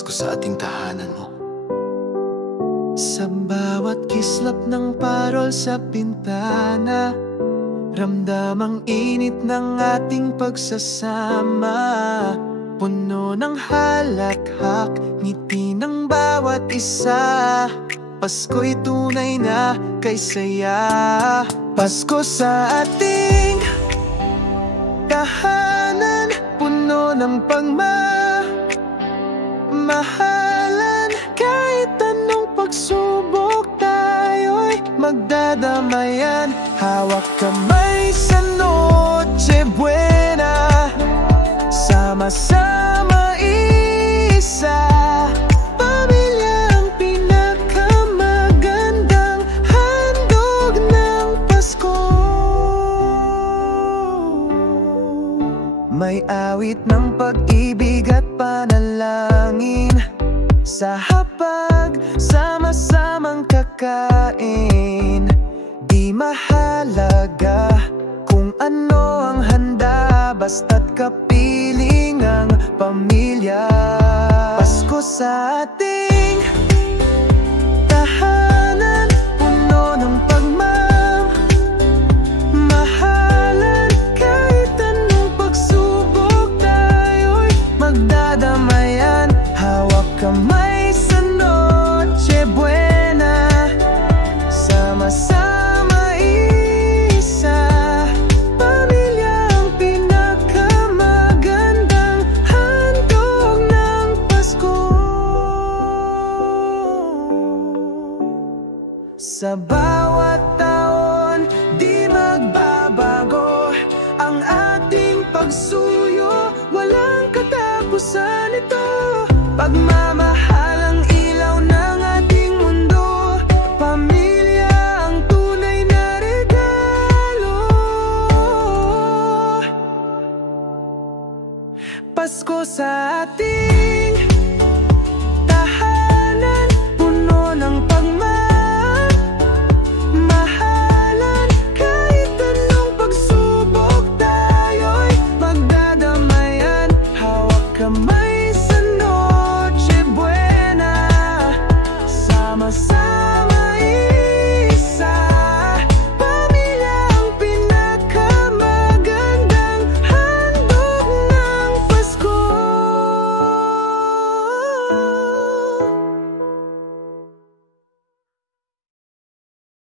Pasko sa ating tahanan mo. Sa bawat kislap ng parol sa pintana, ramdam ang init ng ating pagsasama. Puno ng halakhak, ngiti ng bawat isa. Pasko'y tunay na kay saya. Pasko sa ating tahanan, puno ng pagmamahalan. Kahit anong pagsubok, tayo'y magdadamayan. Hawak kamay sa Noche Buena, sama-sama isa. Pamilya ang pinakamagandang handog ng Pasko. May awit ng pag-ibig at panalangin sa hapag, sama-samang kakain. Di mahalaga kung ano ang handa, basta't kapiling ang pamilya. Pasko sa ating tahanan, puno ng pagmamahalan. Kahit anong pagsubok, tayo'y magdadamayan. Hawak kamay sa Noche Buena, sama-sama isa. Pamilya ang pinakamagandang handog ng Pasko. Sa bawat taon, di magbabago ang ating pagsuyo. Walang katapusan ito. Pagmamahal ang ilaw ng ating mundo. Pamilya ang tunay na regalo. Pasko sa atin.